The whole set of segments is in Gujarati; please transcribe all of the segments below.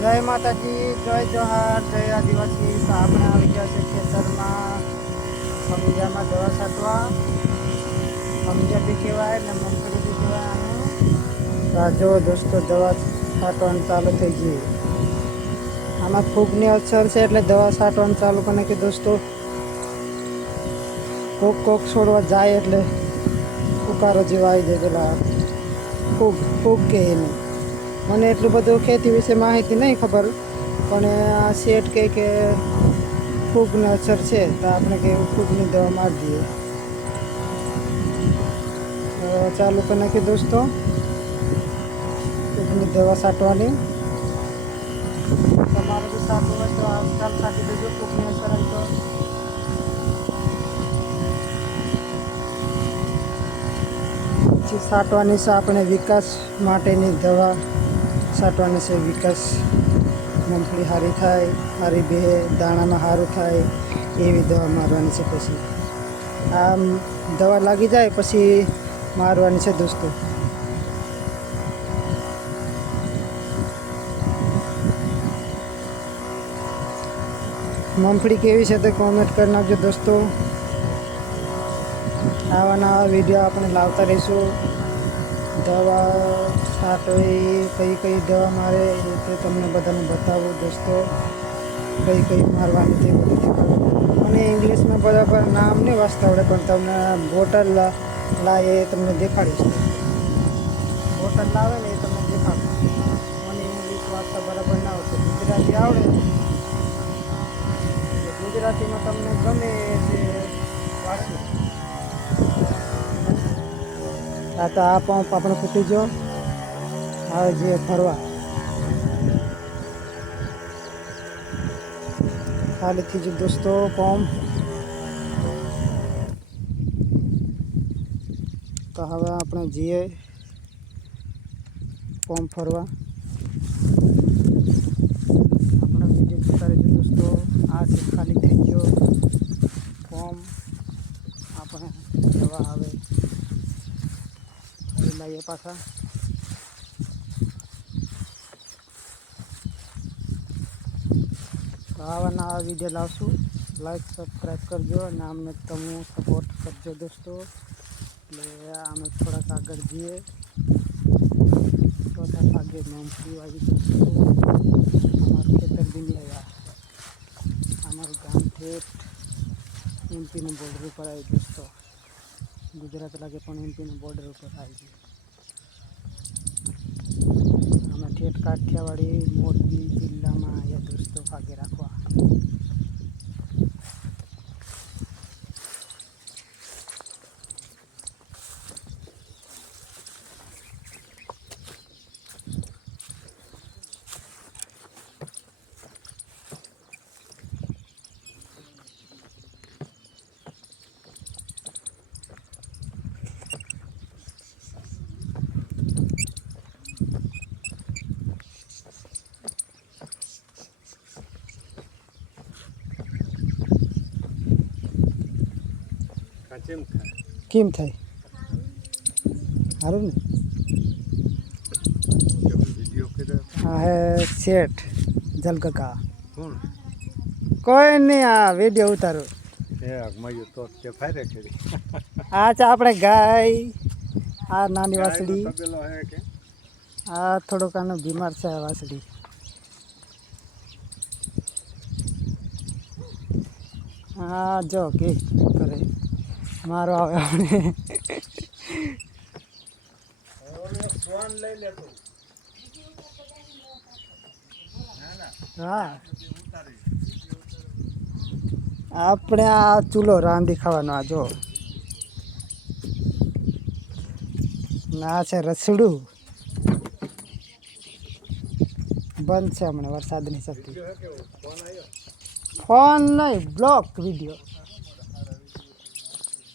જય માતાજી, જય જોહાર, જય આદિવાસી. તો આપણે આવી ગયા છે ખેતરમાં. સમજામાં દવા છાંટવા. સમજા બી કહેવાય ને મગફળી બી કહેવાય આને. તો દોસ્તો, દવા છાંટવાનું ચાલુ થઈ ગઈ આમાં ફૂગની અસર છે એટલે દવા છાંટવાનું ચાલુ કરે કે દોસ્તો. કોક કોક છોડવા જાય એટલે ઉકારો જેવા આવી જાય પેલા ફૂગ ફૂગ કે એને. મને એટલું બધું ખેતી વિશે માહિતી નહીં ખબર, પણ આ શેઠ કહે કે ફૂગની અસર છે, તો આપણે કે ફૂગની દવા મારી દઈએ. ચાલુ કરી નાખી દોસ્તો. ફૂગની દવા સાટવાની. તમારે બી છાંટવું હોય તો આજકાલ છાંટી દેજો ફૂગની આવી તો. પછી સાટવાની છે આપણે વિકાસ માટેની દવા. છાંટવાની છે, વિકાસ મગફળી સારી થાય સારી બે દાણામાં સારું થાય, એવી દવા મારવાની છે પછી. આમ દવા લાગી જાય, પછી મારવાની છે દોસ્તો. મગફળી કેવી છે તે કોમેન્ટ કરી નાખજો દોસ્તો. આવા નવા વીડિયો આપણે લાવતા રહીશું. દવા છાંટવી કઈ કઈ દવા મારે, એ તે તમને બધાને બતાવું દોસ્તો. કઈ કઈ મારવાની તે બધું મને ઇંગ્લિશમાં બરાબર નામ નહીં વાંચતા આવડે, પણ તમને બોટલ લા- એ તમને દેખાડીશ બોટલ લાવે ને એ તમને દેખાડું. મને ઇંગ્લિશ વાંચતા બરાબર ના આવડતું ગુજરાતી આવડે. ગુજરાતીમાં તમને ગમે તે વાંચવું. આ તો આ પંપ આપણે ફૂટી ગયો હવે છે ફરવા. ખાલીથી જ દોસ્તો પંપ તો હવે આપણે જઈએ પંપ ફરવા. આપણે વીડિયો જોતા રહેજો દોસ્તો. આ છે ખાલી થઈ ગયો પંપ આપણે જવા આવે. લઈએ પાછા. તો આવા નવા વીડિયો લાવશું લાઈક સબસ્ક્રાઈબ કરજો અને અમને તમે સપોર્ટ કરજો દોસ્તો એટલે અમે થોડાક આગળ જઈએ ચોથા ભાગે મમફળી વાળી દોસ્તો અમારું ખેતર બી નહીં આવ્યા અમારું ગામ ઠેઠ એમપીનું બોર્ડર ઉપર આવી દોસ્તો ગુજરાત લાગે પણ એમપીનું બોર્ડર ઉપર આવી ગયું ઠેઠ કાઠિયાવાડી મોરબી જિલ્લામાં આવ્યા દોસ્તો ભાગે રાખવા. કેમ થાય? સારું ને? વીડિયો કર્યો આ હે શેઠ જલકકા કોણ? કોઈ નહીં આ વીડિયો ઉતારો. એ અગમાયો તો તે ફાયરે કરી આ છે આપણે ગાય આ નાની વાસળી. તબેલો હે કે? આ થોડોક આનો બીમાર છે આ વાસળી. હા જો કે કરે. મારો આવે આપણે હા. આપણે આ ચૂલો રાંધી ખાવાનો આ જો. ના છે રસડું. બંધ છે હમણાં વરસાદની શક્તિ ફોન નહીં, બ્લોક વીડિયો.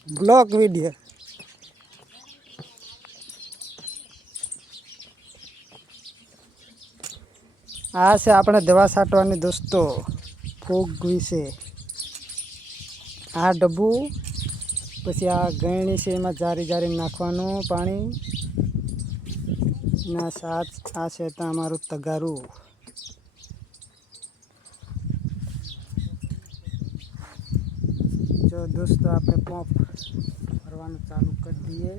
બ્લોક વીડિયો આ છે આપણે દવા છાંટવાની દોસ્તો, ફૂગ વિશે. આ ડબ્બુ, પછી આ ગયણી છે, એમાં જારી જારી નાખવાનું પાણી. ના સાત આ છે તો અમારું તગારું. જો દોસ્તો આપણે પંપ ભરવાનું ચાલુ કરી દઈએ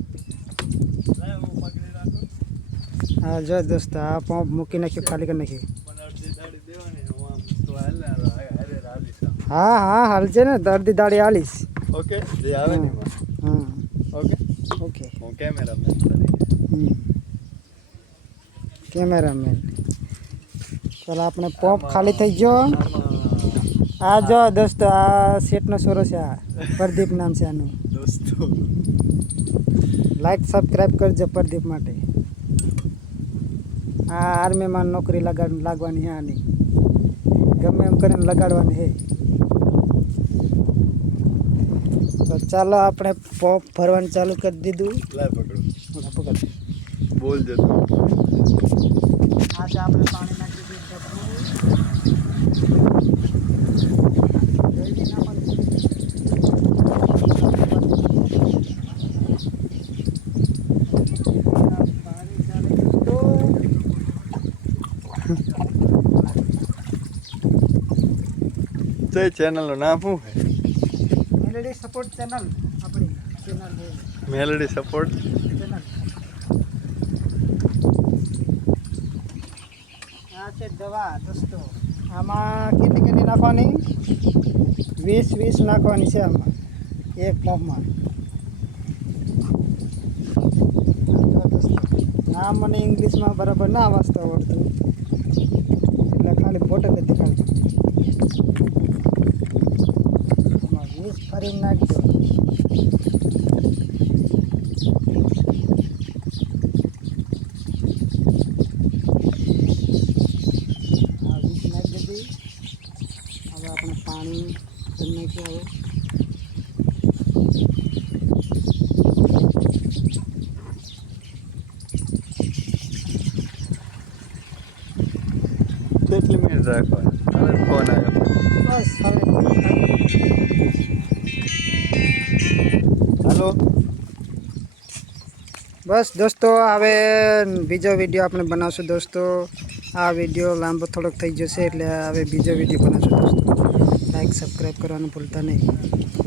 લાય હું પકડી રાખું હા જો દોસ્તો આ પંપ મૂકી નાખ્યો ખાલી કરી નાખ્યો પણ અડધી દાડી દેવાની હું આમ તો હાલ ને હાલો, હારે હારે હાલીશ આમ. હા હા હાલ છે ને અડધી દાડી હાલીશ ઓકે જે આવે ને એમાં હા ઓકે ઓકે હું કેમેરામેન તરીકે હમ કેમેરામેન. ચાલો આપણે પોપ ખાલી થઈ ગયો. આ જો દોસ્તો આ સેટનો સોરો છે આ પ્રદીપ નામ છે આનું. દોસ્તો. લાઈક સબસ્ક્રાઈબ કરજો પ્રદીપ માટે. આ આર્મીમાં નોકરી લગાડ લાગવાની છે આની. ગમે એમ કરીને લગાડવાની છે તો ચાલો આપણે પોપ ભરવાનું ચાલુ કરી દીધું. પકડો. બોલ જતો આજે આપણે પાણી નાખી દીધું પાણી ચાલે તો તે ચેનલનું નામ શું છે? મેલેડી સપોર્ટ ચેનલ આપણી ચેનલ મેલડી સપોર્ટ ચેનલ આ છે દવા દોસ્તો. આમાં કેટલી કેટલી નાખવાની? વીસ વીસ નાખવાની છે આમાં. એક આ નામ મને ઇંગ્લિશમાં બરાબર ના વાંચતા આવડતું. એટલે ખાલી ફોટો જ દેખાડતો વીસ ફરીને નાખજો આ વીસ નાખી દીધી હવે આપણે પાણી ભરી નાખ્યું હવે કેટલી મિનિટ રાખવાની હવે ફોન આવ્યો બસ હવે હાલો બસ દોસ્તો, હવે બીજો વીડિયો આપણે બનાવશું દોસ્તો. આ વીડિયો લાંબો થોડોક થઈ જશે એટલે હવે બીજો વીડિયો બનાવશું દોસ્તો. લાઈક સબસ્ક્રાઈબ કરવાનું ભૂલતા નહીં.